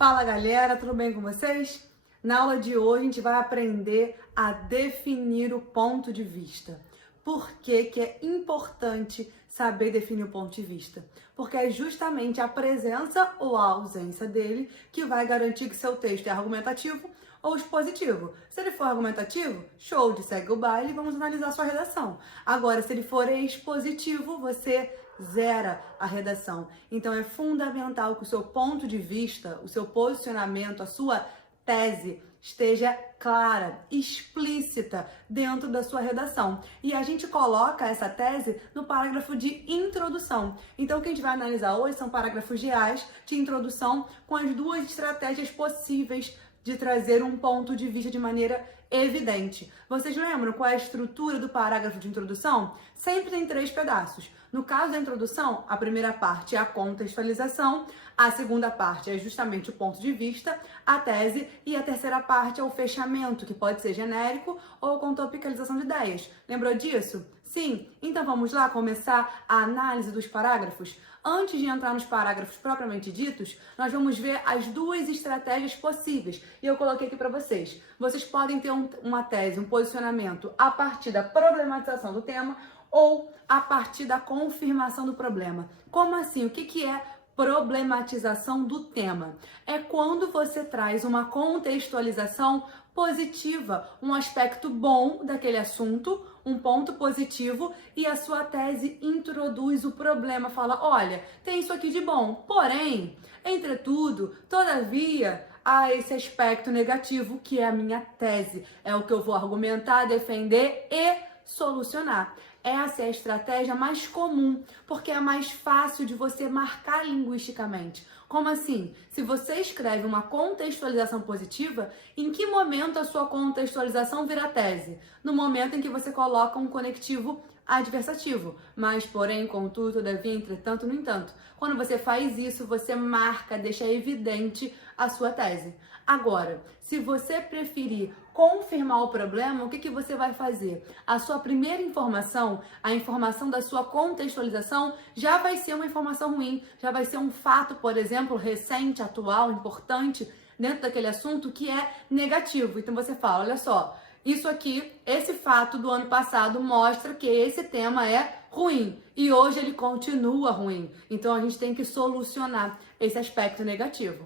Fala galera, tudo bem com vocês? Na aula de hoje a gente vai aprender a definir o ponto de vista. Por que é importante saber definir o ponto de vista? Porque é justamente a presença ou a ausência dele que vai garantir que seu texto é argumentativo ou expositivo. Se ele for argumentativo, show, segue o baile e vamos analisar sua redação. Agora, se ele for expositivo, você zera a redação. Então é fundamental que o seu ponto de vista, o seu posicionamento, a sua tese esteja clara, explícita dentro da sua redação. E a gente coloca essa tese no parágrafo de introdução. Então o que a gente vai analisar hoje são parágrafos gerais de introdução com as duas estratégias possíveis de trazer um ponto de vista de maneira evidente. Vocês lembram qual é a estrutura do parágrafo de introdução? Sempre tem 3 pedaços. No caso da introdução, a primeira parte é a contextualização, a segunda parte é justamente o ponto de vista, a tese, e a terceira parte é o fechamento, que pode ser genérico ou com topicalização de ideias. Lembrou disso? Sim? Então vamos lá começar a análise dos parágrafos? Antes de entrar nos parágrafos propriamente ditos, nós vamos ver as duas estratégias possíveis. E eu coloquei aqui para vocês. Vocês podem ter uma tese, um posicionamento a partir da problematização do tema ou a partir da confirmação do problema. Como assim? O que é problematização do tema? É quando você traz uma contextualização positiva, um aspecto bom daquele assunto, um ponto positivo, e a sua tese introduz o problema, fala, olha, tem isso aqui de bom, porém, entretudo, todavia, há esse aspecto negativo que é a minha tese, é o que eu vou argumentar, defender e solucionar. Essa é a estratégia mais comum, porque é mais fácil de você marcar linguisticamente. Como assim? Se você escreve uma contextualização positiva, em que momento a sua contextualização vira tese? No momento em que você coloca um conectivo adversativo. Mas, porém, contudo, todavia, entretanto, no entanto. Quando você faz isso, você marca, deixa evidente a sua tese. Agora, se você preferir confirmar o problema, o que você vai fazer? A sua primeira informação, a informação da sua contextualização, já vai ser uma informação ruim, já vai ser um fato, por exemplo, recente, atual, importante, dentro daquele assunto que é negativo. Então você fala, olha só, isso aqui, esse fato do ano passado mostra que esse tema é ruim e hoje ele continua ruim. Então a gente tem que solucionar esse aspecto negativo.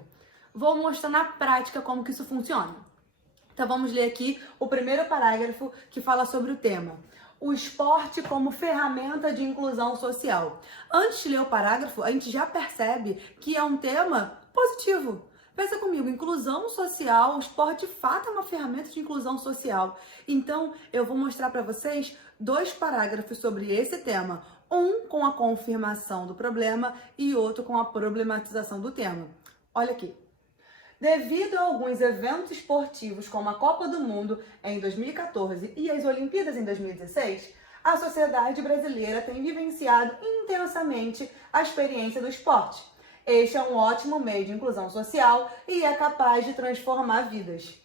Vou mostrar na prática como que isso funciona. Então vamos ler aqui o primeiro parágrafo que fala sobre o tema. O esporte como ferramenta de inclusão social. Antes de ler o parágrafo, a gente já percebe que é um tema positivo. Pensa comigo, inclusão social, o esporte de fato é uma ferramenta de inclusão social. Então, eu vou mostrar para vocês 2 parágrafos sobre esse tema. Um com a confirmação do problema e outro com a problematização do tema. Olha aqui. Devido a alguns eventos esportivos, como a Copa do Mundo em 2014 e as Olimpíadas em 2016, a sociedade brasileira tem vivenciado intensamente a experiência do esporte. Este é um ótimo meio de inclusão social e é capaz de transformar vidas.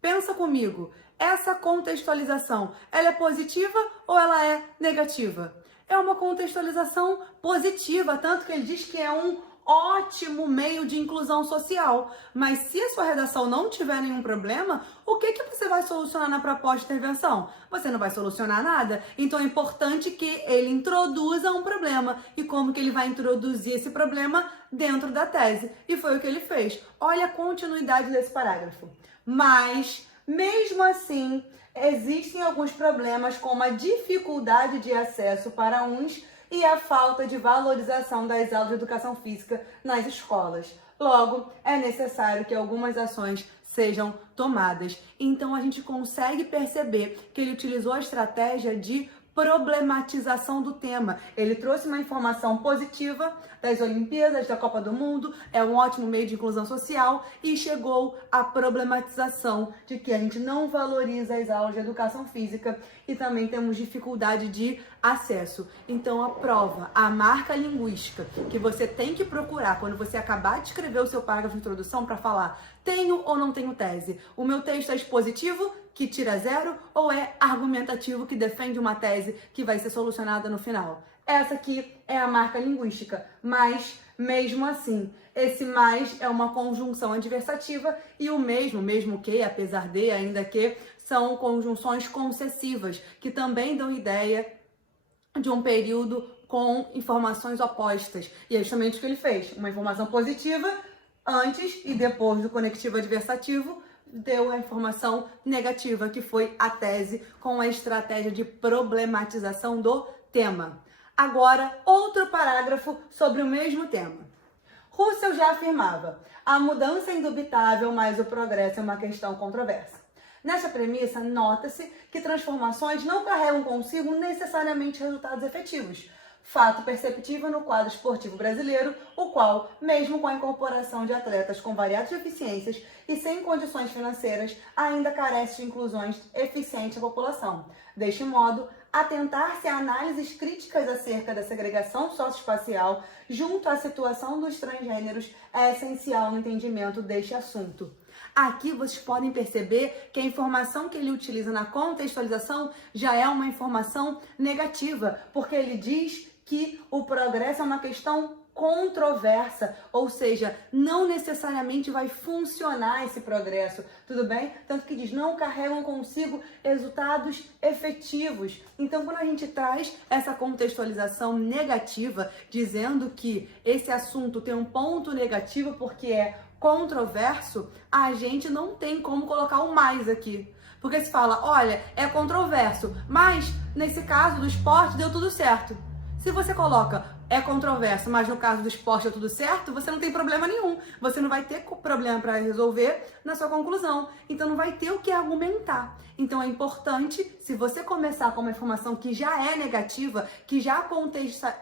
Pensa comigo, essa contextualização, ela é positiva ou ela é negativa? É uma contextualização positiva, tanto que ele diz que é um ótimo meio de inclusão social. Mas se a sua redação não tiver nenhum problema, o que você vai solucionar na proposta de intervenção? Você não vai solucionar nada. Então é importante que ele introduza um problema. E como que ele vai introduzir esse problema dentro da tese? E foi o que ele fez. Olha a continuidade desse parágrafo. Mas, mesmo assim, existem alguns problemas como a dificuldade de acesso para uns e a falta de valorização das aulas de educação física nas escolas. Logo, é necessário que algumas ações sejam tomadas. Então, a gente consegue perceber que ele utilizou a estratégia de problematização do tema. Ele trouxe uma informação positiva das Olimpíadas, da Copa do Mundo, é um ótimo meio de inclusão social e chegou à problematização de que a gente não valoriza as aulas de educação física e também temos dificuldade de acesso. Então a prova, a marca linguística que você tem que procurar quando você acabar de escrever o seu parágrafo de introdução para falar tenho ou não tenho tese? O meu texto é expositivo, que tira 0, ou é argumentativo, que defende uma tese que vai ser solucionada no final? essa aqui é a marca linguística, mas mesmo assim, esse mais é uma conjunção adversativa e o mesmo que, apesar de, ainda que, são conjunções concessivas, que também dão ideia de um período com informações opostas. E é justamente o que ele fez, uma informação positiva antes e depois do conectivo adversativo, deu a informação negativa, que foi a tese com a estratégia de problematização do tema. Agora, outro parágrafo sobre o mesmo tema. Russell já afirmava: a mudança é indubitável, mas o progresso é uma questão controversa. Nessa premissa, nota-se que transformações não carregam consigo necessariamente resultados efetivos. Fato perceptível no quadro esportivo brasileiro, o qual, mesmo com a incorporação de atletas com variadas deficiências e sem condições financeiras, ainda carece de inclusões eficientes à população. Deste modo, atentar-se a análises críticas acerca da segregação socioespacial junto à situação dos transgêneros é essencial no entendimento deste assunto. Aqui vocês podem perceber que a informação que ele utiliza na contextualização já é uma informação negativa, porque ele diz que o progresso é uma questão controversa, ou seja, não necessariamente vai funcionar esse progresso, tudo bem? Tanto que diz, não carregam consigo resultados efetivos. Então, quando a gente traz essa contextualização negativa, dizendo que esse assunto tem um ponto negativo porque é controverso, a gente não tem como colocar o mais aqui. Porque se fala, olha, é controverso, mas nesse caso do esporte deu tudo certo. Se você coloca é controverso, mas no caso do esporte deu tudo certo, você não tem problema nenhum. Você não vai ter problema para resolver na sua conclusão. Então não vai ter o que argumentar. Então é importante, se você começar com uma informação que já é negativa, que já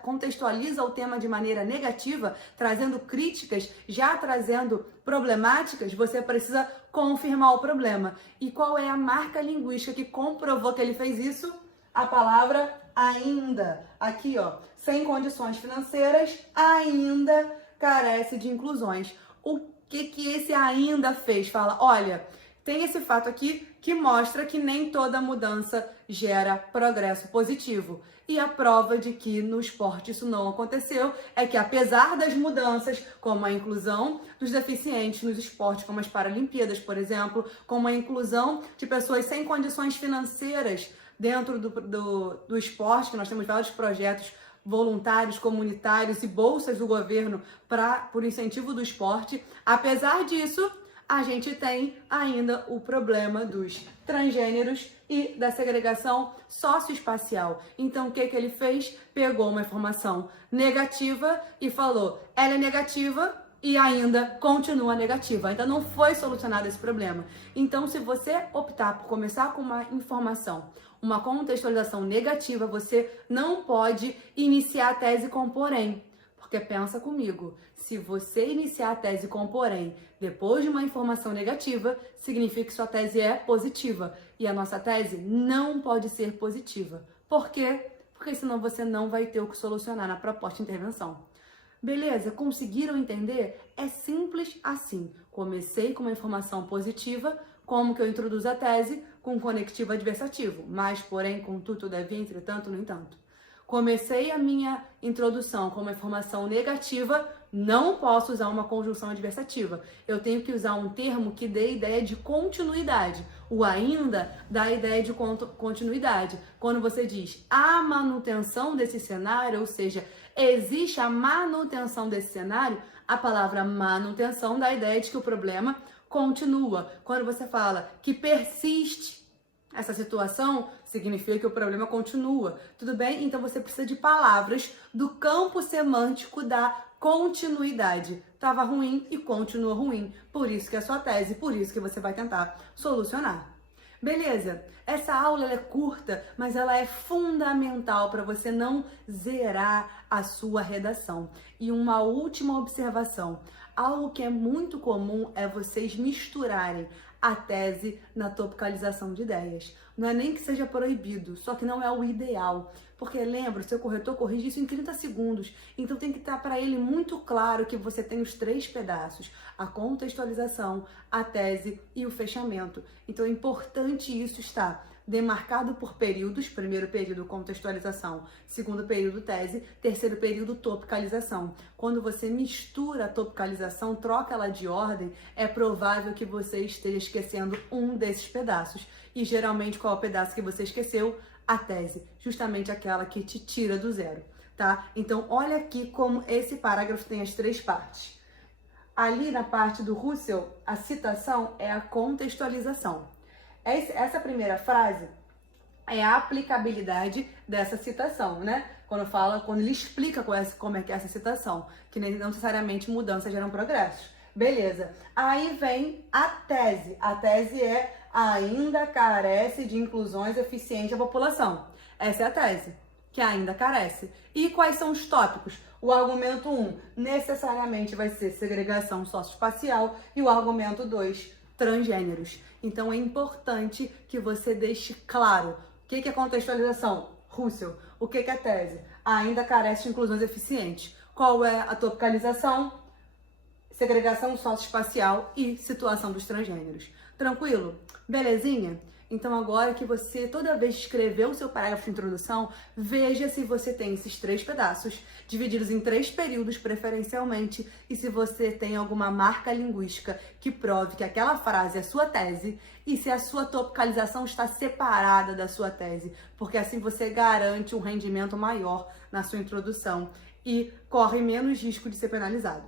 contextualiza o tema de maneira negativa, trazendo críticas, já trazendo problemáticas, você precisa confirmar o problema. E qual é a marca linguística que comprovou que ele fez isso? A palavra ainda. Aqui, ó, sem condições financeiras, ainda carece de inclusões. O que esse ainda fez? Fala, olha, tem esse fato aqui que mostra que nem toda mudança gera progresso positivo. E a prova de que no esporte isso não aconteceu é que, apesar das mudanças, como a inclusão dos deficientes nos esportes, como as Paralimpíadas, por exemplo, como a inclusão de pessoas sem condições financeiras dentro do esporte, que nós temos vários projetos voluntários, comunitários e bolsas do governo por incentivo do esporte. Apesar disso, a gente tem ainda o problema dos transgêneros e da segregação socioespacial. Então, o que ele fez? Pegou uma informação negativa e falou, ela é negativa e ainda continua negativa. Ainda não foi solucionado esse problema. Então, se você optar por começar com uma informação, uma contextualização negativa, você não pode iniciar a tese com porém. Porque pensa comigo, se você iniciar a tese com porém, depois de uma informação negativa, significa que sua tese é positiva. E a nossa tese não pode ser positiva. Por quê? Porque senão você não vai ter o que solucionar na proposta de intervenção. Beleza? Conseguiram entender? É simples assim. Comecei com uma informação positiva, como que eu introduzo a tese com conectivo adversativo, mas, porém, contudo, todavia, entretanto, no entanto. Comecei a minha introdução com uma informação negativa, não posso usar uma conjunção adversativa. Eu tenho que usar um termo que dê ideia de continuidade. O ainda dá a ideia de continuidade. Quando você diz a manutenção desse cenário, ou seja, existe a manutenção desse cenário, a palavra manutenção dá a ideia de que o problema continua. Quando você fala que persiste essa situação, significa que o problema continua. Tudo bem? Então você precisa de palavras do campo semântico da continuidade. Estava ruim e continua ruim. Por isso que é a sua tese, por isso que você vai tentar solucionar. Beleza? Essa aula ela é curta, mas ela é fundamental para você não zerar a sua redação. E uma última observação. Algo que é muito comum é vocês misturarem a tese na topicalização de ideias. Não é nem que seja proibido, só que não é o ideal. Porque lembra, o seu corretor corrige isso em 30 segundos. Então tem que estar para ele muito claro que você tem os 3 pedaços. A contextualização, a tese e o fechamento. Então é importante isso estar demarcado por períodos, primeiro período contextualização, segundo período tese, terceiro período topicalização. Quando você mistura a topicalização, troca ela de ordem, é provável que você esteja esquecendo um desses pedaços. E geralmente qual é o pedaço que você esqueceu? A tese, justamente aquela que te tira do zero, tá? Então olha aqui como esse parágrafo tem as três partes. Ali na parte do Russell, a citação é a contextualização. Essa primeira frase é a aplicabilidade dessa citação, né? Quando ele explica como é que é essa citação, que não necessariamente mudanças geram progressos. Beleza. Aí vem a tese. A tese é ainda carece de inclusões eficientes à população. Essa é a tese, que ainda carece. E quais são os tópicos? O argumento 1 necessariamente vai ser segregação socioespacial e o argumento 2, transgêneros. Então é importante que você deixe claro o que é contextualização, Russell, o que é tese, ainda carece de inclusões eficientes. Qual é a topicalização? Segregação socioespacial e situação dos transgêneros. Tranquilo? Belezinha? Então agora que você, toda vez que escrever o seu parágrafo de introdução, veja se você tem esses três pedaços, divididos em 3 períodos preferencialmente, e se você tem alguma marca linguística que prove que aquela frase é sua tese, e se a sua topicalização está separada da sua tese, porque assim você garante um rendimento maior na sua introdução e corre menos risco de ser penalizado.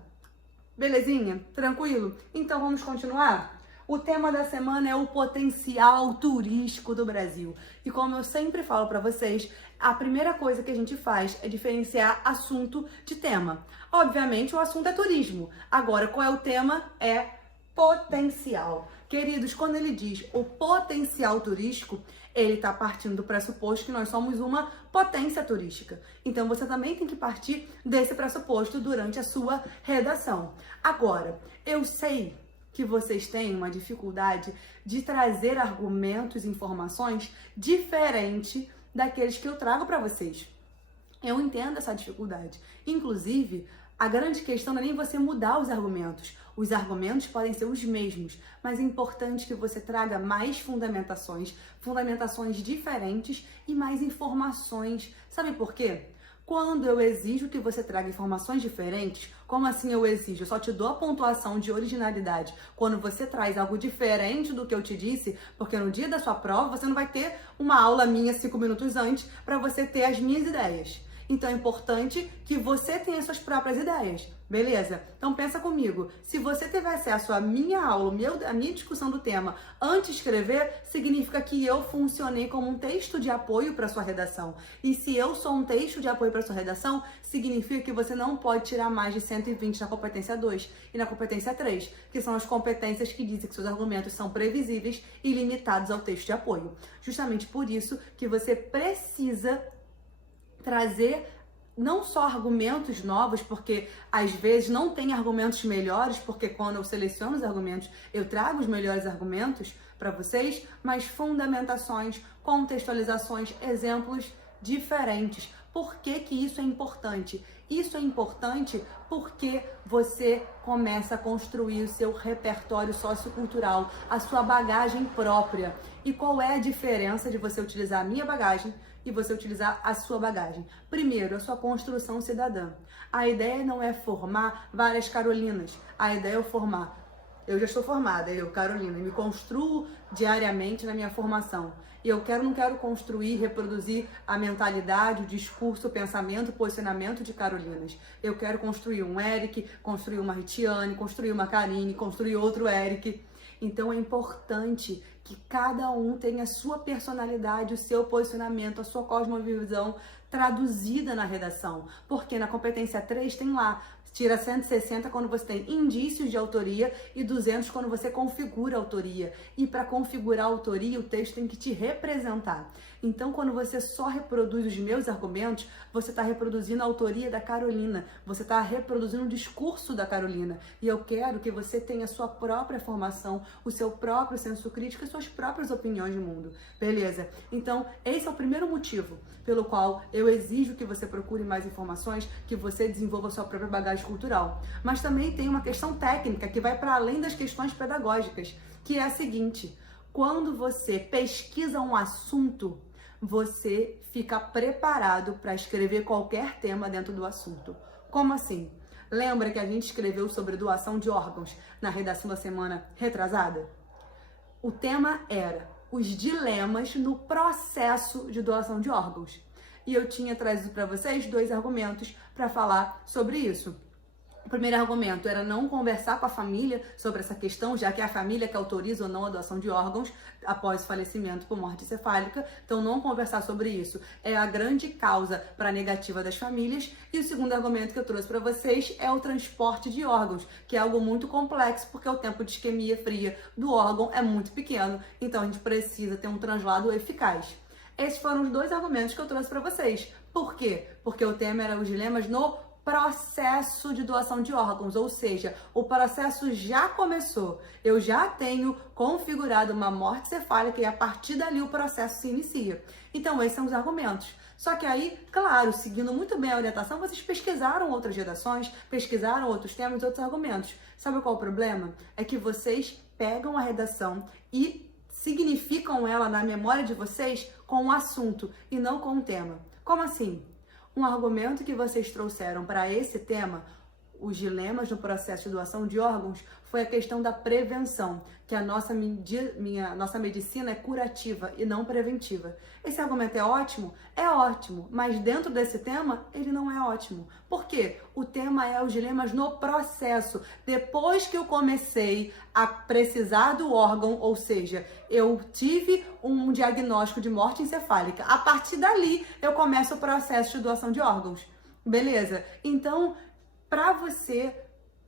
Belezinha? Tranquilo? Então vamos continuar? O tema da semana é o potencial turístico do Brasil. E como eu sempre falo para vocês, a primeira coisa que a gente faz é diferenciar assunto de tema. Obviamente, o assunto é turismo. Agora, qual é o tema? É potencial. Queridos, quando ele diz o potencial turístico, ele está partindo do pressuposto que nós somos uma potência turística. Então, você também tem que partir desse pressuposto durante a sua redação. Agora, eu sei que vocês têm uma dificuldade de trazer argumentos e informações diferente daqueles que eu trago para vocês. Eu entendo essa dificuldade. Inclusive, a grande questão não é nem você mudar os argumentos. Os argumentos podem ser os mesmos, mas é importante que você traga mais fundamentações diferentes e mais informações. Sabe por quê? Quando eu exijo que você traga informações diferentes, como assim eu exijo? Eu só te dou a pontuação de originalidade quando você traz algo diferente do que eu te disse, porque no dia da sua prova você não vai ter uma aula minha 5 minutos antes para você ter as minhas ideias. Então é importante que você tenha suas próprias ideias, beleza? Então pensa comigo, se você tiver acesso à minha aula, a minha discussão do tema antes de escrever, significa que eu funcionei como um texto de apoio para sua redação. E se eu sou um texto de apoio para sua redação, significa que você não pode tirar mais de 120 na competência 2 e na competência 3, que são as competências que dizem que seus argumentos são previsíveis e limitados ao texto de apoio. Justamente por isso que você precisa trazer não só argumentos novos, porque às vezes não tem argumentos melhores, porque quando eu seleciono os argumentos, eu trago os melhores argumentos para vocês, mas fundamentações, contextualizações, exemplos diferentes. Por que que isso é importante? Isso é importante porque você começa a construir o seu repertório sociocultural, a sua bagagem própria. E qual é a diferença de você utilizar a minha bagagem e você utilizar a sua bagagem? Primeiro, a sua construção cidadã. A ideia não é formar várias Carolinas. A ideia é eu formar. Eu já estou formada, eu, Carolina, me construo diariamente na minha formação. E eu não quero construir, reproduzir a mentalidade, o discurso, o pensamento, o posicionamento de Carolinas. Eu quero construir um Eric, construir uma Ritiane, construir uma Karine, construir outro Eric. Então é importante que cada um tenha a sua personalidade, o seu posicionamento, a sua cosmovisão traduzida na redação. Porque na competência 3 tem lá, tira 160 quando você tem indícios de autoria e 200 quando você configura a autoria. E para configurar a autoria, o texto tem que te representar. Então, quando você só reproduz os meus argumentos, você está reproduzindo a autoria da Carolina, você está reproduzindo o discurso da Carolina. E eu quero que você tenha a sua própria formação, o seu próprio senso crítico e suas próprias opiniões de mundo. Beleza? Então, esse é o primeiro motivo pelo qual eu exijo que você procure mais informações, que você desenvolva a sua própria bagagem cultural. Mas também tem uma questão técnica que vai para além das questões pedagógicas, que é a seguinte: Quando você pesquisa um assunto, você fica preparado para escrever qualquer tema dentro do assunto. Como assim? Lembra que a gente escreveu sobre doação de órgãos na redação da semana retrasada? O tema era os dilemas no processo de doação de órgãos. E eu tinha trazido para vocês 2 argumentos para falar sobre isso. O primeiro argumento era não conversar com a família sobre essa questão, já que é a família que autoriza ou não a doação de órgãos após o falecimento por morte encefálica. Então, não conversar sobre isso é a grande causa para a negativa das famílias. E o segundo argumento que eu trouxe para vocês é o transporte de órgãos, que é algo muito complexo, porque o tempo de isquemia fria do órgão é muito pequeno. Então, a gente precisa ter um translado eficaz. Esses foram os 2 argumentos que eu trouxe para vocês. Por quê? Porque o tema era os dilemas no processo de doação de órgãos, ou seja, o processo já começou. Eu já tenho configurado uma morte cefálica e a partir dali o processo se inicia. Então, esses são os argumentos. Só que aí, claro, seguindo muito bem a orientação, vocês pesquisaram outras redações, pesquisaram outros temas, outros argumentos. Sabe qual é o problema? É que vocês pegam a redação e significam ela na memória de vocês com o assunto e não com o tema. Como assim? Um argumento que vocês trouxeram para esse tema, os dilemas no processo de doação de órgãos, foi a questão da prevenção, que a nossa medicina é curativa e não preventiva. Esse argumento é ótimo? É ótimo, mas dentro desse tema, ele não é ótimo. Por quê? O tema é os dilemas no processo. Depois que eu comecei a precisar do órgão, ou seja, eu tive um diagnóstico de morte encefálica, a partir dali eu começo o processo de doação de órgãos. Beleza? Então, para você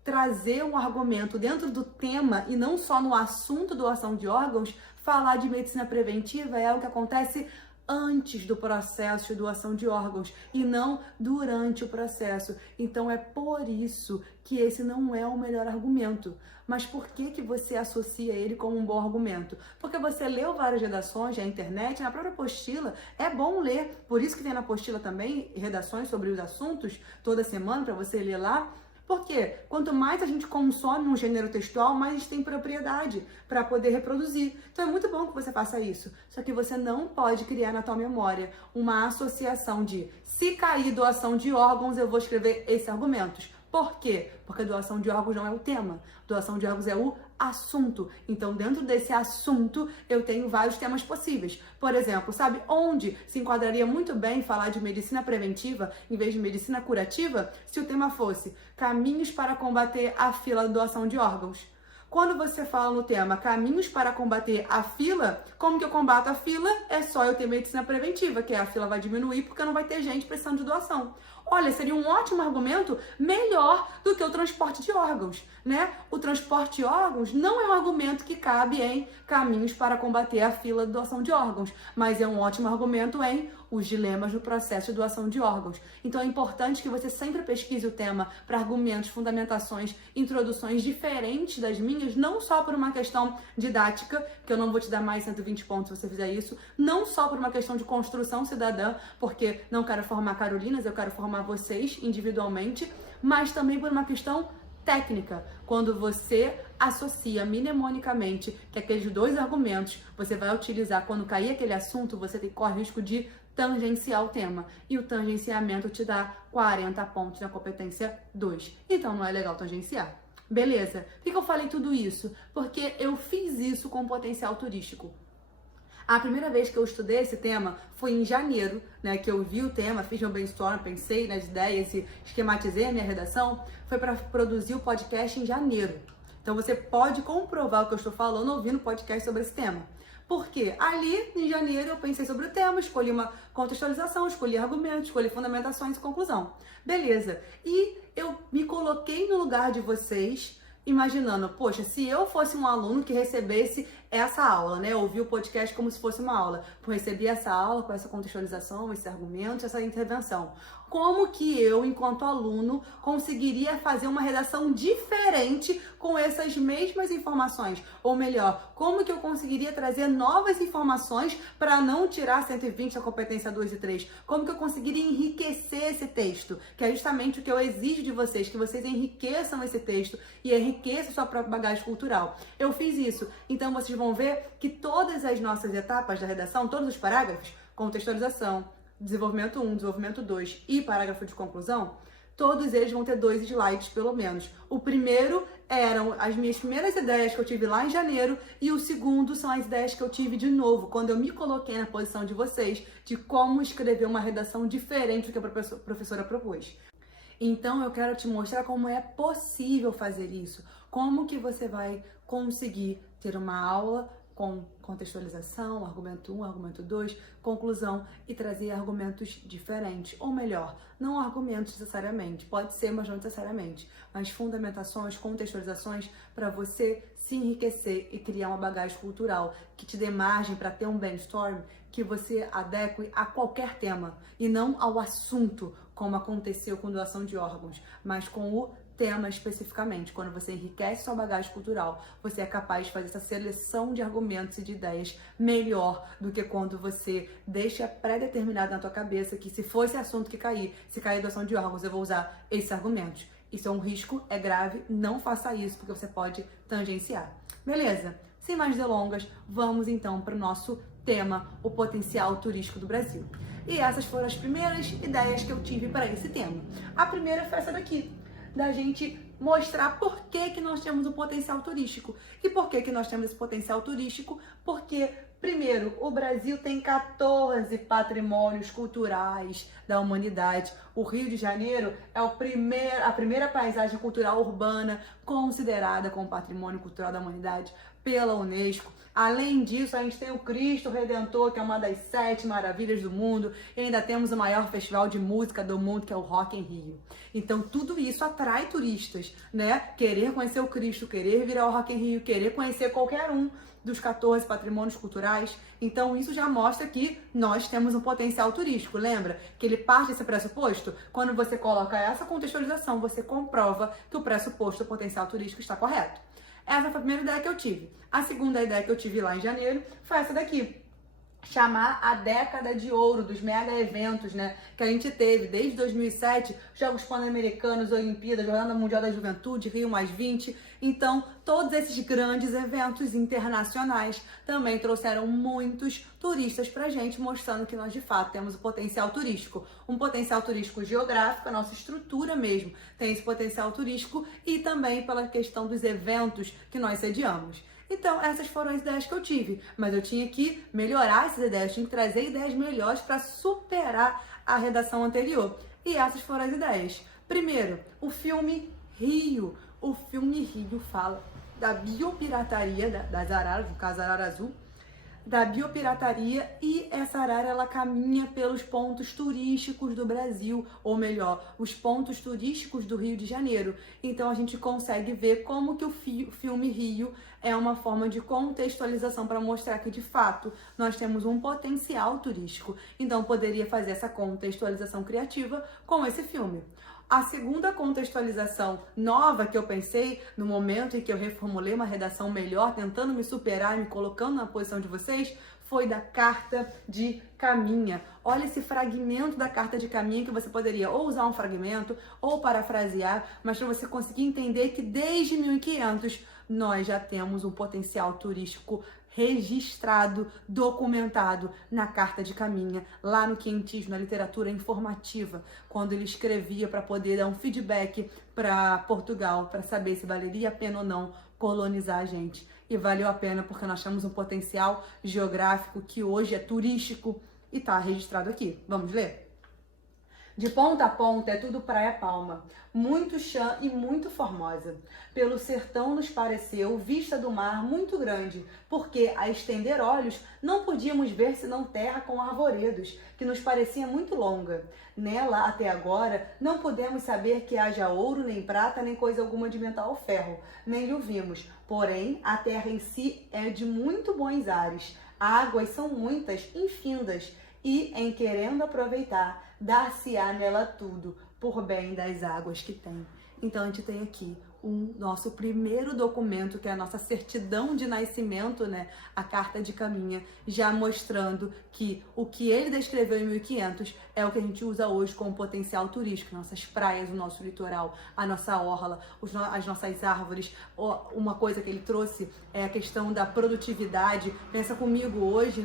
trazer um argumento dentro do tema e não só no assunto doação de órgãos, falar de medicina preventiva é algo que acontece antes do processo de doação de órgãos e não durante o processo. Então é por isso que esse não é o melhor argumento. Mas por que você associa ele como um bom argumento? Porque você leu várias redações na internet, na própria apostila, é bom ler. Por isso que tem na apostila também redações sobre os assuntos toda semana para você ler lá. Porque quanto mais a gente consome um gênero textual, mais a gente tem propriedade para poder reproduzir. Então é muito bom que você faça isso. Só que você não pode criar na tua memória uma associação de se cair doação de órgãos, eu vou escrever esses argumentos. Por quê? Porque doação de órgãos não é o tema. Doação de órgãos é o assunto. Então, dentro desse assunto, eu tenho vários temas possíveis. Por exemplo, sabe onde se enquadraria muito bem falar de medicina preventiva em vez de medicina curativa? Se o tema fosse caminhos para combater a fila de doação de órgãos. Quando você fala no tema caminhos para combater a fila, como que eu combato a fila? É só eu ter medicina preventiva, que a fila vai diminuir porque não vai ter gente precisando de doação. Olha, seria um ótimo argumento, melhor do que o transporte de órgãos, né? O transporte de órgãos não é um argumento que cabe em caminhos para combater a fila de doação de órgãos, mas é um ótimo argumento em os dilemas no processo de doação de órgãos. Então é importante que você sempre pesquise o tema para argumentos, fundamentações, introduções diferentes das minhas, não só por uma questão didática, que eu não vou te dar mais 120 pontos se você fizer isso, não só por uma questão de construção cidadã, porque não quero formar Carolinas, eu quero formar vocês individualmente, mas também por uma questão técnica, quando você associa mnemonicamente que aqueles 2 argumentos você vai utilizar quando cair aquele assunto, você corre risco de tangenciar o tema. E o tangenciamento te dá 40 pontos na competência 2. Então não é legal tangenciar. Beleza? Por que eu falei tudo isso? Porque eu fiz isso com potencial turístico. A primeira vez que eu estudei esse tema foi em janeiro, né, que eu vi o tema, fiz meu brainstorm, pensei nas ideias e esquematizei a minha redação, foi para produzir o podcast em janeiro. Então você pode comprovar o que eu estou falando ouvindo podcast sobre esse tema. Porque ali, em janeiro, eu pensei sobre o tema, escolhi uma contextualização, escolhi argumentos, escolhi fundamentações e conclusão. Beleza. E eu me coloquei no lugar de vocês, imaginando, poxa, se eu fosse um aluno que recebesse essa aula, né? Ouvir o podcast como se fosse uma aula. Eu recebi essa aula com essa contextualização, esses argumentos, essa intervenção. como que eu, enquanto aluno, conseguiria fazer uma redação diferente com essas mesmas informações? Ou melhor, como que eu conseguiria trazer novas informações para não tirar 120 da competência 2 e 3? Como que eu conseguiria enriquecer esse texto? Que é justamente o que eu exijo de vocês, que vocês enriqueçam esse texto e enriqueçam sua própria bagagem cultural. Eu fiz isso, então vocês vão ver que todas as nossas etapas da redação, todos os parágrafos, contextualização, desenvolvimento 1, desenvolvimento 2 e parágrafo de conclusão, todos eles vão ter 2 slides pelo menos. O primeiro eram as minhas primeiras ideias que eu tive lá em janeiro e o segundo são as ideias que eu tive de novo, quando eu me coloquei na posição de vocês, de como escrever uma redação diferente do que a professora propôs. Então eu quero te mostrar como é possível fazer isso, como que você vai conseguir ter uma aula com contextualização, argumento 1, argumento 2, conclusão e trazer argumentos diferentes, ou melhor, não argumentos necessariamente, pode ser, mas não necessariamente, mas fundamentações, contextualizações para você se enriquecer e criar uma bagagem cultural que te dê margem para ter um brainstorm que você adeque a qualquer tema e não ao assunto, como aconteceu com doação de órgãos, mas com o tema especificamente. Quando você enriquece sua bagagem cultural, você é capaz de fazer essa seleção de argumentos e de ideias melhor do que quando você deixa pré-determinado na tua cabeça que se for esse assunto que cair, se cair doação de órgãos, eu vou usar esses argumentos. Isso é um risco, é grave, não faça isso, porque você pode tangenciar. Beleza? Sem mais delongas, vamos então para o nosso tema, o potencial turístico do Brasil. E essas foram as primeiras ideias que eu tive para esse tema. A primeira foi essa daqui, da gente mostrar por que nós temos um potencial turístico. E por que nós temos esse potencial turístico? Porque, primeiro, o Brasil tem 14 patrimônios culturais da humanidade. O Rio de Janeiro é a primeira paisagem cultural urbana considerada como patrimônio cultural da humanidade pela Unesco. Além disso, a gente tem o Cristo Redentor, que é uma das 7 maravilhas do mundo, e ainda temos o maior festival de música do mundo, que é o Rock in Rio. Então, tudo isso atrai turistas, né? Querer conhecer o Cristo, querer vir ao Rock in Rio, querer conhecer qualquer um dos 14 patrimônios culturais. Então, isso já mostra que nós temos um potencial turístico. Lembra que ele parte desse pressuposto? Quando você coloca essa contextualização, você comprova que o pressuposto do potencial turístico está correto. Essa foi a primeira ideia que eu tive. A segunda ideia que eu tive lá em janeiro foi essa daqui. Chamar a década de ouro dos mega eventos, né? Que a gente teve desde 2007, Jogos Pan-Americanos, Olimpíadas, Jornada Mundial da Juventude, Rio+20. Então, todos esses grandes eventos internacionais também trouxeram muitos turistas pra gente, mostrando que nós de fato temos um potencial turístico. Um potencial turístico geográfico, a nossa estrutura mesmo tem esse potencial turístico e também pela questão dos eventos que nós sediamos. Então, essas foram as ideias que eu tive, mas eu tinha que melhorar essas ideias, tinha que trazer ideias melhores para superar a redação anterior. E essas foram as ideias. Primeiro, o filme Rio. O filme Rio fala da biopirataria das araras, no caso, a arara azul, da biopirataria, e essa arara ela caminha pelos pontos turísticos do Brasil, ou melhor, os pontos turísticos do Rio de Janeiro. Então a gente consegue ver como que o filme Rio é uma forma de contextualização para mostrar que de fato nós temos um potencial turístico. Então poderia fazer essa contextualização criativa com esse filme. A segunda contextualização nova que eu pensei no momento em que eu reformulei uma redação melhor, tentando me superar e me colocando na posição de vocês, foi da carta de Caminha. Olha esse fragmento da carta de Caminha que você poderia ou usar um fragmento ou parafrasear, mas para você conseguir entender que desde 1500 nós já temos um potencial turístico registrado, documentado na carta de Caminha, lá no quentismo, na literatura informativa, quando ele escrevia para poder dar um feedback para Portugal, para saber se valeria a pena ou não colonizar a gente. E valeu a pena porque nós temos um potencial geográfico que hoje é turístico e está registrado aqui. Vamos ler? De ponta a ponta é tudo praia palma, muito chã e muito formosa. Pelo sertão nos pareceu vista do mar muito grande, porque a estender olhos não podíamos ver senão terra com arvoredos, que nos parecia muito longa. Nela, até agora, não podemos saber que haja ouro, nem prata, nem coisa alguma de metal ou ferro, nem lhe o vimos. Porém, a terra em si é de muito bons ares. Águas são muitas, infindas, e, em querendo aproveitar, dar-se-á nela tudo, por bem das águas que tem. Então, a gente tem aqui o nosso primeiro documento, que é a nossa certidão de nascimento, né? A Carta de Caminha, já mostrando que o que ele descreveu em 1500 é o que a gente usa hoje como potencial turístico, nossas praias, o nosso litoral, a nossa orla, as nossas árvores. Uma coisa que ele trouxe é a questão da produtividade. Pensa comigo, hoje,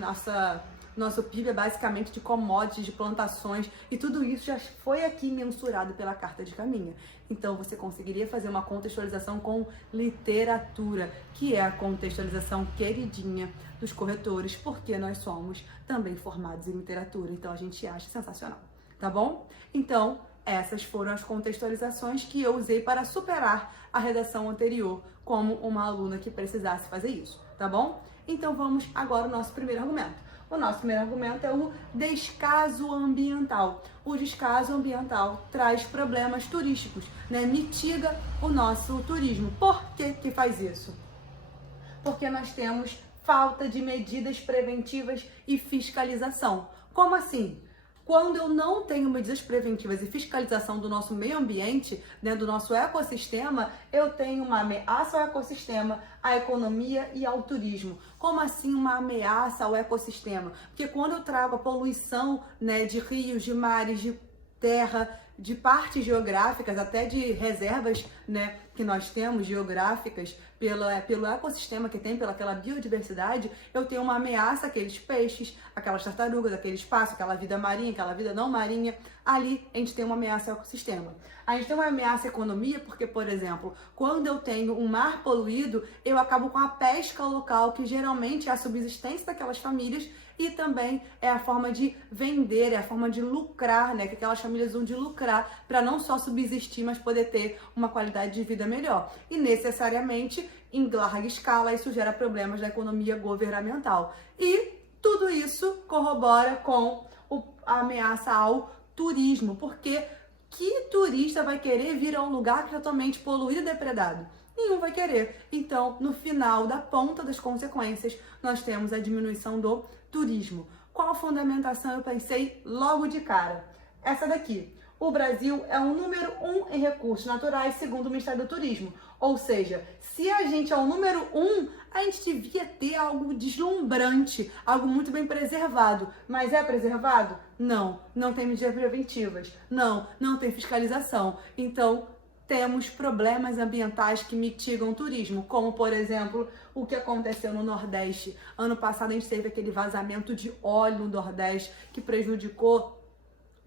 nosso PIB é basicamente de commodities, de plantações, e tudo isso já foi aqui mensurado pela Carta de Caminha. Então você conseguiria fazer uma contextualização com literatura, que é a contextualização queridinha dos corretores, porque nós somos também formados em literatura, então a gente acha sensacional, tá bom? Então, essas foram as contextualizações que eu usei para superar a redação anterior como uma aluna que precisasse fazer isso, tá bom? Então vamos agora ao nosso primeiro argumento. O nosso primeiro argumento é o descaso ambiental. O descaso ambiental traz problemas turísticos, né? Mitiga o nosso turismo. Por que faz isso? Porque nós temos falta de medidas preventivas e fiscalização. Como assim? Quando eu não tenho medidas preventivas e fiscalização do nosso meio ambiente, né, do nosso ecossistema, eu tenho uma ameaça ao ecossistema, à economia e ao turismo. Como assim uma ameaça ao ecossistema? Porque quando eu trago a poluição, né, de rios, de mares, de terra, de partes geográficas, até de reservas, né, que nós temos geográficas pelo ecossistema que tem, pelaquela biodiversidade, eu tenho uma ameaça àqueles peixes, aquelas tartarugas, aquele espaço, aquela vida marinha, aquela vida não marinha. Ali a gente tem uma ameaça ao ecossistema. A gente tem uma ameaça à economia porque, por exemplo, quando eu tenho um mar poluído, eu acabo com a pesca local, que geralmente é a subsistência daquelas famílias, e também é a forma de vender, é a forma de lucrar, né? Que aquelas famílias usam de lucrar para não só subsistir, mas poder ter uma qualidade de vida melhor. E necessariamente, em larga escala, isso gera problemas da economia governamental. E tudo isso corrobora com a ameaça ao turismo, porque que turista vai querer vir a um lugar que é totalmente poluído e depredado? Nenhum vai querer. Então, no final da ponta das consequências, nós temos a diminuição do turismo. Qual fundamentação eu pensei logo de cara? Essa daqui. O Brasil é o número 1 em recursos naturais, segundo o Ministério do Turismo. Ou seja, se a gente é o número 1, a gente devia ter algo deslumbrante, algo muito bem preservado. Mas é preservado? Não. Não tem medidas preventivas. Não. Não tem fiscalização. Então, temos problemas ambientais que mitigam o turismo, como, por exemplo, o que aconteceu no Nordeste. Ano passado a gente teve aquele vazamento de óleo no Nordeste que prejudicou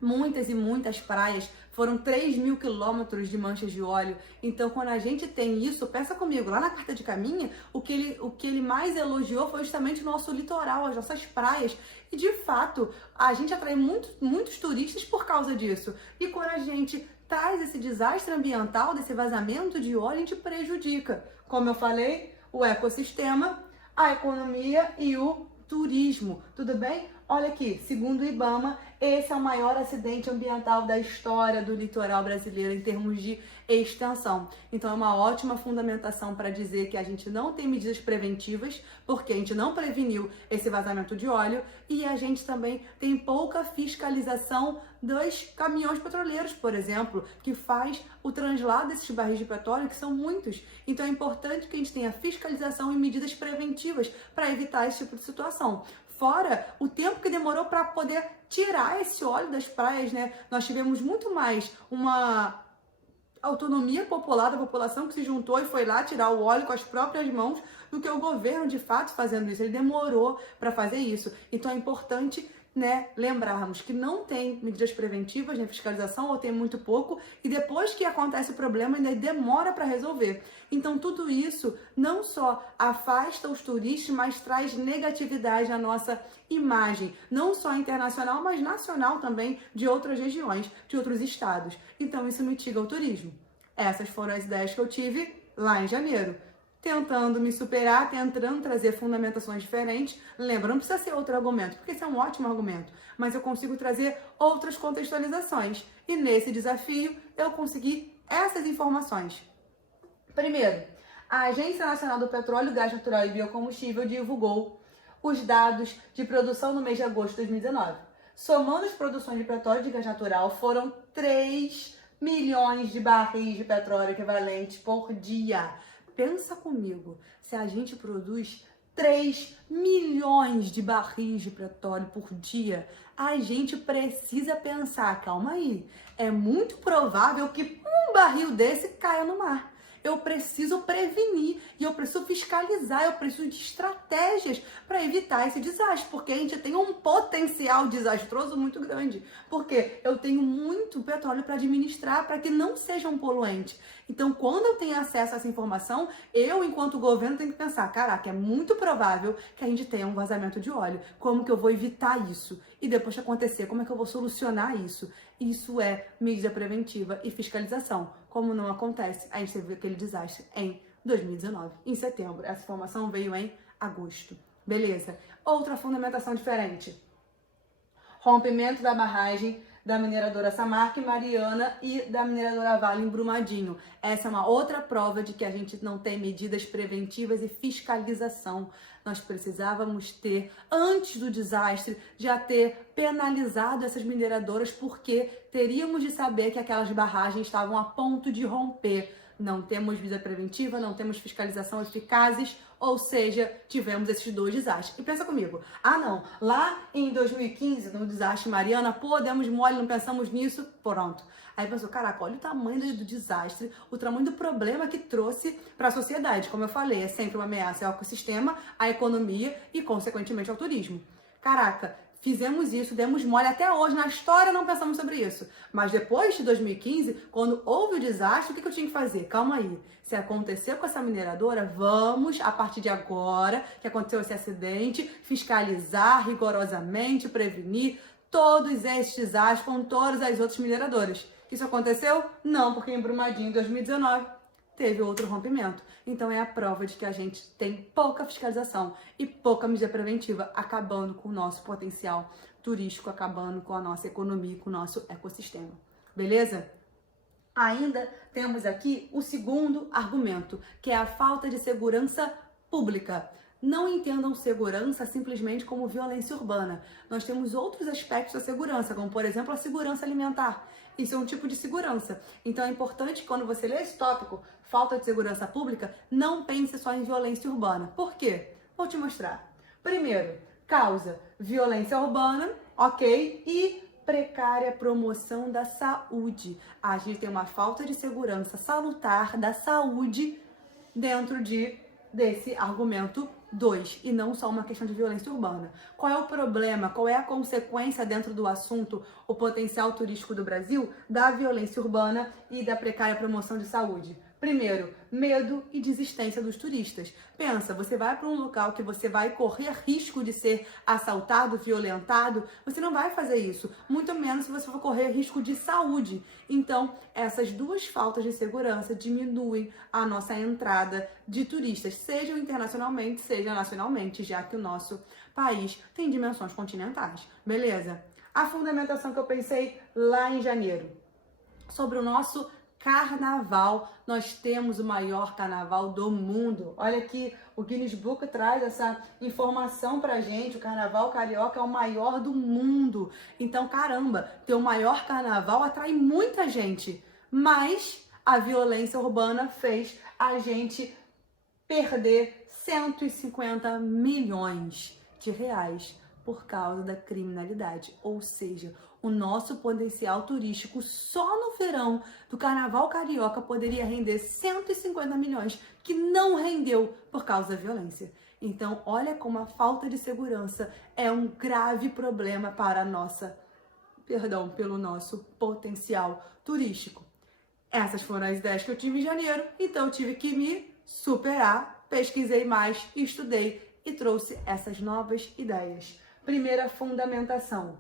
muitas e muitas praias. Foram 3.000 quilômetros de manchas de óleo. Então, quando a gente tem isso, pensa comigo, lá na Carta de Caminha, o que ele mais elogiou foi justamente o nosso litoral, as nossas praias. E, de fato, a gente atrai muitos turistas por causa disso. E quando a gente traz esse desastre ambiental, desse vazamento de óleo, a gente prejudica, como eu falei, o ecossistema, a economia e o turismo. Tudo bem? Olha aqui, segundo o IBAMA, esse é o maior acidente ambiental da história do litoral brasileiro em termos de extensão. Então é uma ótima fundamentação para dizer que a gente não tem medidas preventivas, porque a gente não preveniu esse vazamento de óleo, e a gente também tem pouca fiscalização dos caminhões petroleiros, por exemplo, que faz o translado desses barris de petróleo, que são muitos. Então é importante que a gente tenha fiscalização e medidas preventivas para evitar esse tipo de situação. Fora o tempo que demorou para poder tirar esse óleo das praias, né? Nós tivemos muito mais uma autonomia popular da população que se juntou e foi lá tirar o óleo com as próprias mãos do que o governo de fato fazendo isso. Ele demorou para fazer isso. Então é importante, né, lembrarmos que não tem medidas preventivas, nem fiscalização, ou tem muito pouco, e depois que acontece o problema ainda demora para resolver. Então tudo isso não só afasta os turistas, mas traz negatividade na nossa imagem, não só internacional, mas nacional também, de outras regiões, de outros estados. Então isso mitiga o turismo. Essas foram as ideias que eu tive lá em janeiro. Tentando me superar, tentando trazer fundamentações diferentes. Lembra, não precisa ser outro argumento, porque esse é um ótimo argumento, mas eu consigo trazer outras contextualizações. E nesse desafio, eu consegui essas informações. Primeiro, a Agência Nacional do Petróleo, Gás Natural e Biocombustível divulgou os dados de produção no mês de agosto de 2019. Somando as produções de petróleo e de gás natural, foram 3 milhões de barris de petróleo equivalentes por dia. Pensa comigo, se a gente produz 3 milhões de barris de petróleo por dia, a gente precisa pensar, calma aí, é muito provável que um barril desse caia no mar. Eu preciso prevenir e eu preciso fiscalizar, eu preciso de estratégias para evitar esse desastre, porque a gente tem um potencial desastroso muito grande, porque eu tenho muito petróleo para administrar para que não seja um poluente. Então, quando eu tenho acesso a essa informação, eu, enquanto governo, tenho que pensar, caraca, é muito provável que a gente tenha um vazamento de óleo. Como que eu vou evitar isso? E depois de acontecer, como é que eu vou solucionar isso? Isso é medida preventiva e fiscalização. Como não acontece, a gente teve aquele desastre em 2019, em setembro. Essa informação veio em agosto. Beleza. Outra fundamentação diferente. Rompimento da barragem da mineradora Samarco e Mariana e da mineradora Vale em Brumadinho. Essa é uma outra prova de que a gente não tem medidas preventivas e fiscalização. Nós precisávamos ter, antes do desastre, já ter penalizado essas mineradoras, porque teríamos de saber que aquelas barragens estavam a ponto de romper. Não temos medida preventiva, não temos fiscalização eficazes, ou seja, tivemos esses dois desastres. E pensa comigo, não, lá em 2015, no desastre Mariana, demos mole, não pensamos nisso, pronto. Aí pensou, caraca, olha o tamanho do desastre, o tamanho do problema que trouxe para a sociedade. Como eu falei, é sempre uma ameaça ao ecossistema, à economia e, consequentemente, ao turismo. Caraca, fizemos isso, demos mole, até hoje, na história não pensamos sobre isso. Mas depois de 2015, quando houve o desastre, o que eu tinha que fazer? Calma aí. Se aconteceu com essa mineradora, vamos, a partir de agora, que aconteceu esse acidente, fiscalizar rigorosamente, prevenir todos esses desastres com todas as outras mineradoras. Isso aconteceu? Não, porque em Brumadinho, em 2019, teve outro rompimento. Então é a prova de que a gente tem pouca fiscalização e pouca medida preventiva, acabando com o nosso potencial turístico, acabando com a nossa economia, com o nosso ecossistema. Beleza? Ainda temos aqui o segundo argumento, que é a falta de segurança pública. Não entendam segurança simplesmente como violência urbana. Nós temos outros aspectos da segurança, como por exemplo a segurança alimentar. Isso é um tipo de segurança. Então é importante que quando você lê esse tópico, falta de segurança pública, não pense só em violência urbana. Por quê? Vou te mostrar. Primeiro, causa violência urbana, ok? E precária promoção da saúde. A gente tem uma falta de segurança salutar da saúde dentro desse argumento 2, e não só uma questão de violência urbana. Qual é o problema, qual é a consequência dentro do assunto, o potencial turístico do Brasil, da violência urbana e da precária promoção de saúde? Primeiro, medo e desistência dos turistas. Pensa, você vai para um local que você vai correr risco de ser assaltado, violentado, você não vai fazer isso, muito menos se você for correr risco de saúde. Então, essas duas faltas de segurança diminuem a nossa entrada de turistas, seja internacionalmente, seja nacionalmente, já que o nosso país tem dimensões continentais. Beleza? A fundamentação que eu pensei lá em janeiro, sobre o nosso carnaval. Nós temos o maior carnaval do mundo. Olha aqui, o Guinness Book traz essa informação pra gente. O carnaval carioca é o maior do mundo. Então, caramba, ter o maior carnaval atrai muita gente. Mas a violência urbana fez a gente perder 150 milhões de reais por causa da criminalidade. Ou seja, o nosso potencial turístico só no verão do Carnaval Carioca poderia render 150 milhões, que não rendeu por causa da violência. Então, olha como a falta de segurança é um grave problema para pelo nosso potencial turístico. Essas foram as ideias que eu tive em janeiro, então eu tive que me superar, pesquisei mais, estudei e trouxe essas novas ideias. Primeira fundamentação.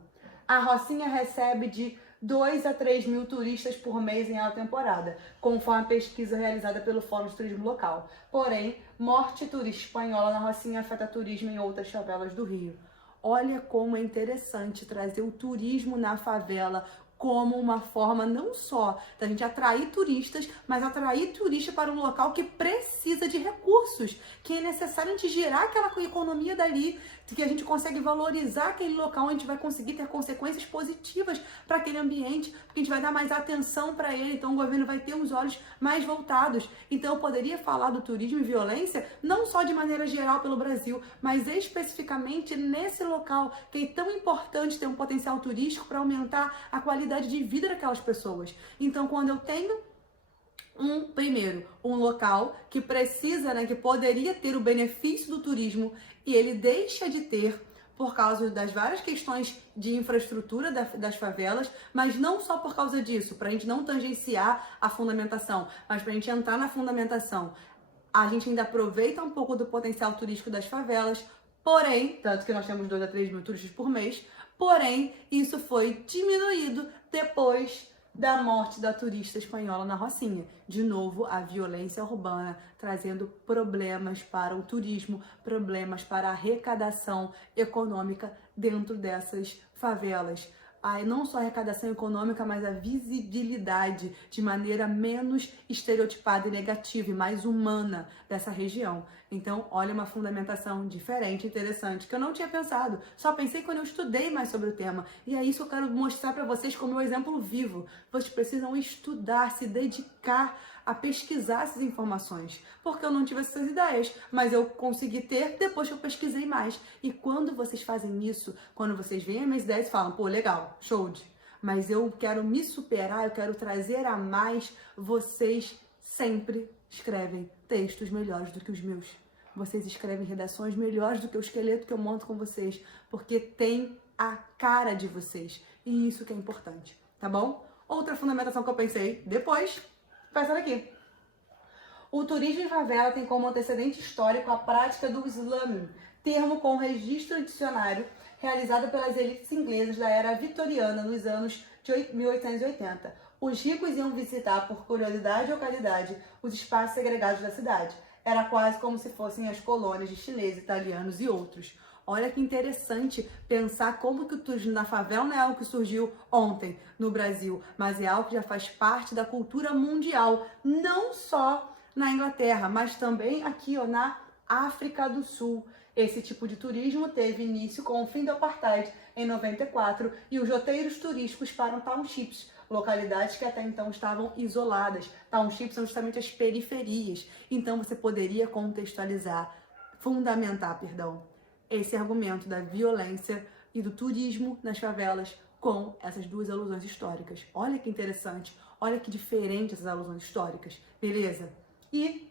A Rocinha recebe de 2 a 3 mil turistas por mês em alta temporada, conforme a pesquisa realizada pelo Fórum de Turismo Local. Porém, morte turista espanhola na Rocinha afeta turismo em outras favelas do Rio. Olha como é interessante trazer o turismo na favela, como uma forma não só da gente atrair turistas, mas atrair turistas para um local que precisa de recursos, que é necessário a gente girar aquela economia dali, que a gente consegue valorizar aquele local, onde a gente vai conseguir ter consequências positivas para aquele ambiente, porque a gente vai dar mais atenção para ele, então o governo vai ter os olhos mais voltados. Então eu poderia falar do turismo e violência não só de maneira geral pelo Brasil, mas especificamente nesse local que é tão importante ter um potencial turístico para aumentar a qualidade de vida daquelas pessoas. Então quando eu tenho um local que precisa, né, que poderia ter o benefício do turismo e ele deixa de ter por causa das várias questões de infraestrutura das favelas, mas não só por causa disso, para a gente não tangenciar a fundamentação, mas para a gente entrar na fundamentação. A gente ainda aproveita um pouco do potencial turístico das favelas, porém, tanto que nós temos 2 a 3 mil turistas por mês, porém, isso foi diminuído depois da morte da turista espanhola na Rocinha. De novo, a violência urbana trazendo problemas para o turismo, problemas para a arrecadação econômica dentro dessas favelas. Não só a arrecadação econômica, mas a visibilidade de maneira menos estereotipada e negativa e mais humana dessa região. Então, olha uma fundamentação diferente, interessante, que eu não tinha pensado. Só pensei quando eu estudei mais sobre o tema. E é isso que eu quero mostrar para vocês como meu exemplo vivo. Vocês precisam estudar, se dedicar a pesquisar essas informações, porque eu não tive essas ideias, mas eu consegui ter depois que eu pesquisei mais. E quando vocês fazem isso, quando vocês veem as minhas ideias e falam, pô, legal, show de, mas eu quero me superar, eu quero trazer a mais, vocês sempre escrevem textos melhores do que os meus. Vocês escrevem redações melhores do que o esqueleto que eu monto com vocês, porque tem a cara de vocês. E isso que é importante, tá bom? Outra fundamentação que eu pensei depois, vai essa daqui. O turismo em favela tem como antecedente histórico a prática do slam, termo com registro dicionário realizado pelas elites inglesas da era vitoriana nos anos de 1880. Os ricos iam visitar por curiosidade ou caridade os espaços segregados da cidade. Era quase como se fossem as colônias de chineses, italianos e outros. Olha que interessante pensar como que o turismo na favela não é algo que surgiu ontem no Brasil, mas é algo que já faz parte da cultura mundial, não só na Inglaterra, mas também aqui na África do Sul. Esse tipo de turismo teve início com o fim do apartheid em 94 e os roteiros turísticos para townships, localidades que até então estavam isoladas. Townships são justamente as periferias. Então você poderia contextualizar, fundamentar, esse argumento da violência e do turismo nas favelas com essas duas alusões históricas. Olha que interessante, olha que diferente essas alusões históricas, beleza? E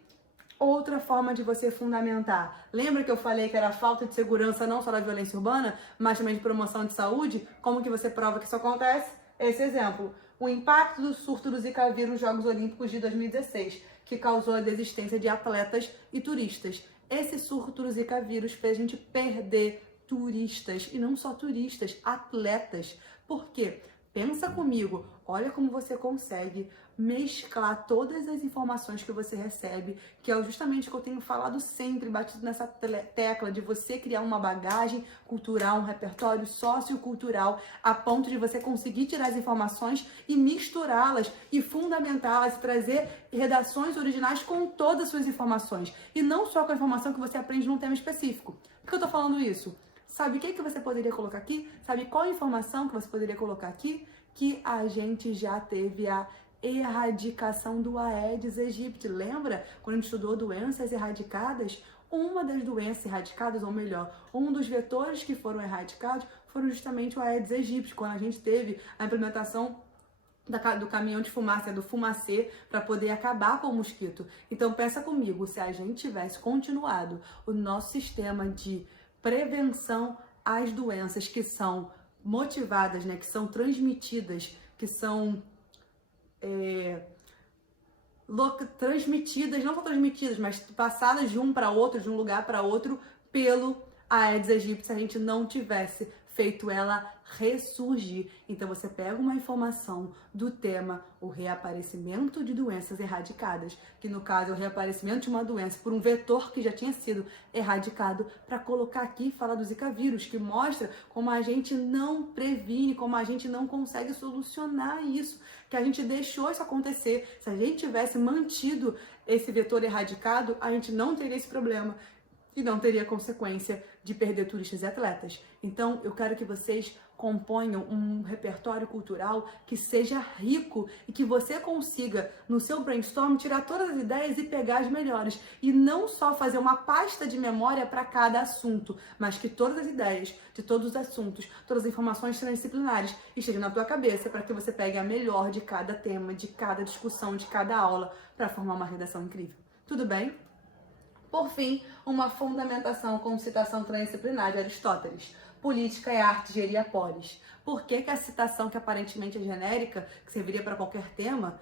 outra forma de você fundamentar. Lembra que eu falei que era a falta de segurança não só da violência urbana, mas também de promoção de saúde? Como que você prova que isso acontece? Esse exemplo. O impacto do surto do Zika vírus nos Jogos Olímpicos de 2016, que causou a desistência de atletas e turistas. Esse surto do Zika vírus fez a gente perder turistas, e não só turistas, atletas. Por quê? Pensa comigo, olha como você consegue mesclar todas as informações que você recebe, que é justamente o que eu tenho falado sempre, batido nessa tecla de você criar uma bagagem cultural, um repertório sociocultural, a ponto de você conseguir tirar as informações e misturá-las e fundamentá-las e trazer redações originais com todas as suas informações, e não só com a informação que você aprende num tema específico. Por que eu tô falando isso? Sabe o que você poderia colocar aqui? Sabe qual informação que você poderia colocar aqui? Que a gente já teve a erradicação do Aedes aegypti. Lembra quando a gente estudou doenças erradicadas? Uma das doenças erradicadas, ou melhor, um dos vetores que foram erradicados foram justamente o Aedes aegypti, quando a gente teve a implementação do caminhão de fumaça, do fumacê, para poder acabar com o mosquito. Então pensa comigo, se a gente tivesse continuado o nosso sistema de prevenção às doenças que são motivadas, né, que são transmitidas, que são transmitidas, não só transmitidas, mas passadas de um para outro, de um lugar para outro, pelo Aedes aegypti, se a gente não tivesse feito ela ressurgir. Então você pega uma informação do tema o reaparecimento de doenças erradicadas, que no caso é o reaparecimento de uma doença por um vetor que já tinha sido erradicado, para colocar aqui e falar do Zika vírus, que mostra como a gente não previne, como a gente não consegue solucionar isso, que a gente deixou isso acontecer. Se a gente tivesse mantido esse vetor erradicado, a gente não teria esse problema e não teria consequência de perder turistas e atletas. Então, eu quero que vocês componham um repertório cultural que seja rico e que você consiga, no seu brainstorm, tirar todas as ideias e pegar as melhores. E não só fazer uma pasta de memória para cada assunto, mas que todas as ideias de todos os assuntos, todas as informações transdisciplinares estejam na tua cabeça para que você pegue a melhor de cada tema, de cada discussão, de cada aula, para formar uma redação incrível. Tudo bem? Por fim, uma fundamentação com citação transdisciplinar de Aristóteles. Política é arte, gerir a polis. Por que a citação, que aparentemente é genérica, que serviria para qualquer tema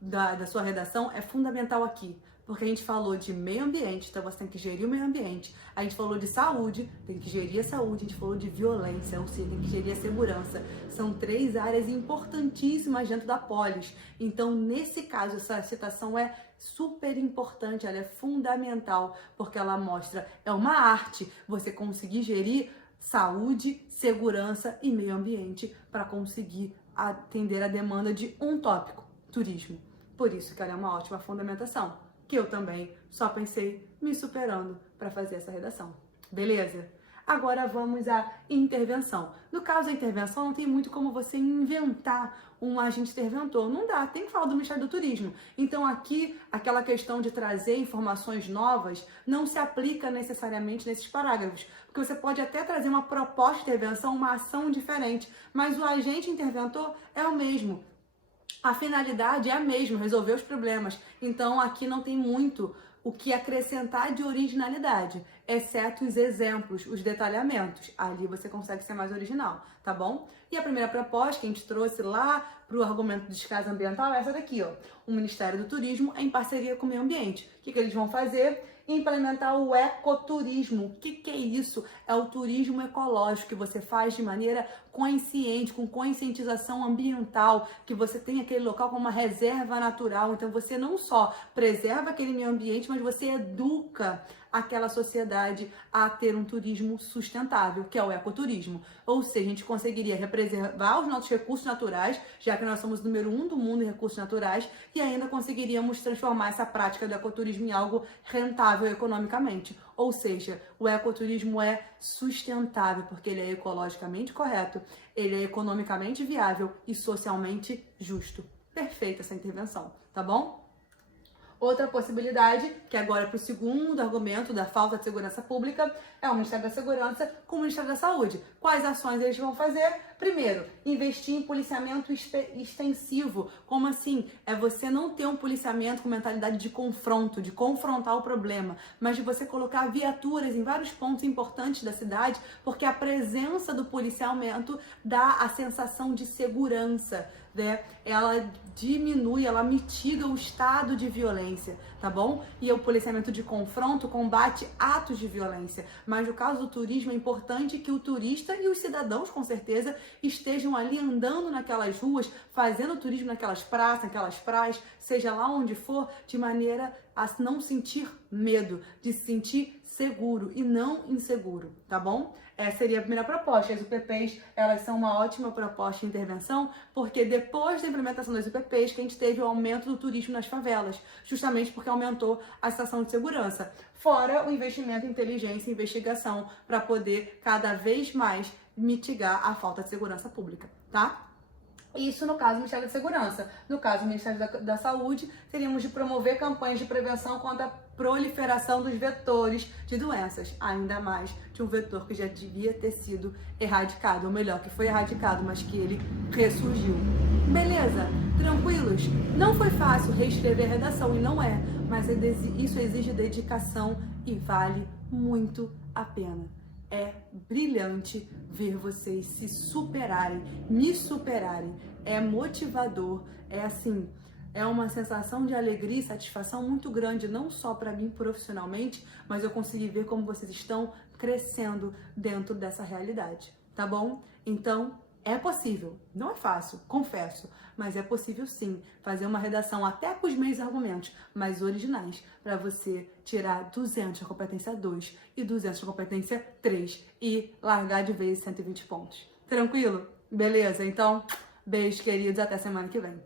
da sua redação, é fundamental aqui? Porque a gente falou de meio ambiente, então você tem que gerir o meio ambiente. A gente falou de saúde, tem que gerir a saúde. A gente falou de violência, ou seja, tem que gerir a segurança. São 3 áreas importantíssimas dentro da polis. Então, nesse caso, essa citação é super importante, ela é fundamental, porque ela mostra, é uma arte você conseguir gerir saúde, segurança e meio ambiente para conseguir atender a demanda de um tópico, turismo. Por isso que ela é uma ótima fundamentação, que eu também só pensei me superando para fazer essa redação. Beleza? Agora vamos à intervenção. No caso da intervenção, não tem muito como você inventar um agente interventor. Não dá, tem que falar do Ministério do Turismo. Então aqui, aquela questão de trazer informações novas não se aplica necessariamente nesses parágrafos. Porque você pode até trazer uma proposta de intervenção, uma ação diferente, mas o agente interventor é o mesmo. A finalidade é a mesma, resolver os problemas. Então aqui não tem muito o que acrescentar de originalidade, exceto os exemplos, os detalhamentos. Ali você consegue ser mais original, tá bom? E a primeira proposta que a gente trouxe lá para o argumento do descaso ambiental é essa daqui, ó. O Ministério do Turismo em parceria com o meio ambiente. O que eles vão fazer? Implementar o ecoturismo. O que é isso? É o turismo ecológico que você faz de maneira consciente, com conscientização ambiental, que você tem aquele local como uma reserva natural. Então você não só preserva aquele meio ambiente, mas você educa aquela sociedade a ter um turismo sustentável, que é o ecoturismo. Ou seja, a gente conseguiria preservar os nossos recursos naturais, já que nós somos o número 1 do mundo em recursos naturais, e ainda conseguiríamos transformar essa prática do ecoturismo em algo rentável economicamente. Ou seja, o ecoturismo é sustentável, porque ele é ecologicamente correto, ele é economicamente viável e socialmente justo. Perfeita essa intervenção, tá bom? Outra possibilidade, que agora é para o segundo argumento da falta de segurança pública, é o Ministério da Segurança com o Ministério da Saúde. Quais ações eles vão fazer? Primeiro, investir em policiamento extensivo. Como assim? É você não ter um policiamento com mentalidade de confronto, de confrontar o problema, mas de você colocar viaturas em vários pontos importantes da cidade, porque a presença do policiamento dá a sensação de segurança, né? Ela diminui, ela mitiga o estado de violência, tá bom? E o policiamento de confronto combate atos de violência. Mas no caso do turismo é importante que o turista e os cidadãos, com certeza, estejam ali andando naquelas ruas, fazendo turismo naquelas praças, naquelas praias, seja lá onde for, de maneira a não sentir medo, de se sentir seguro e não inseguro, tá bom? Essa seria a primeira proposta. As UPPs, elas são uma ótima proposta de intervenção, porque depois da implementação das UPPs que a gente teve o aumento do turismo nas favelas, justamente porque aumentou a situação de segurança. Fora o investimento em inteligência e investigação para poder cada vez mais mitigar a falta de segurança pública, tá? Isso no caso do Ministério da Segurança. No caso do Ministério da Saúde, teríamos de promover campanhas de prevenção contra a proliferação dos vetores de doenças, ainda mais de um vetor que já devia ter sido erradicado, ou melhor, que foi erradicado, mas que ele ressurgiu. Beleza? Tranquilos? Não foi fácil reescrever a redação, e não é, mas isso exige dedicação e vale muito a pena. É brilhante ver vocês se superarem, me superarem. É motivador, é assim, é uma sensação de alegria e satisfação muito grande, não só para mim profissionalmente, mas eu consegui ver como vocês estão crescendo dentro dessa realidade. tá bom? Então, é possível. Não é fácil, confesso, mas é possível sim fazer uma redação até com os meus argumentos, mas originais, para você tirar 200 da competência 2 e 200 da competência 3 e largar de vez 120 pontos. Tranquilo? Beleza? Então, beijo, queridos, até semana que vem.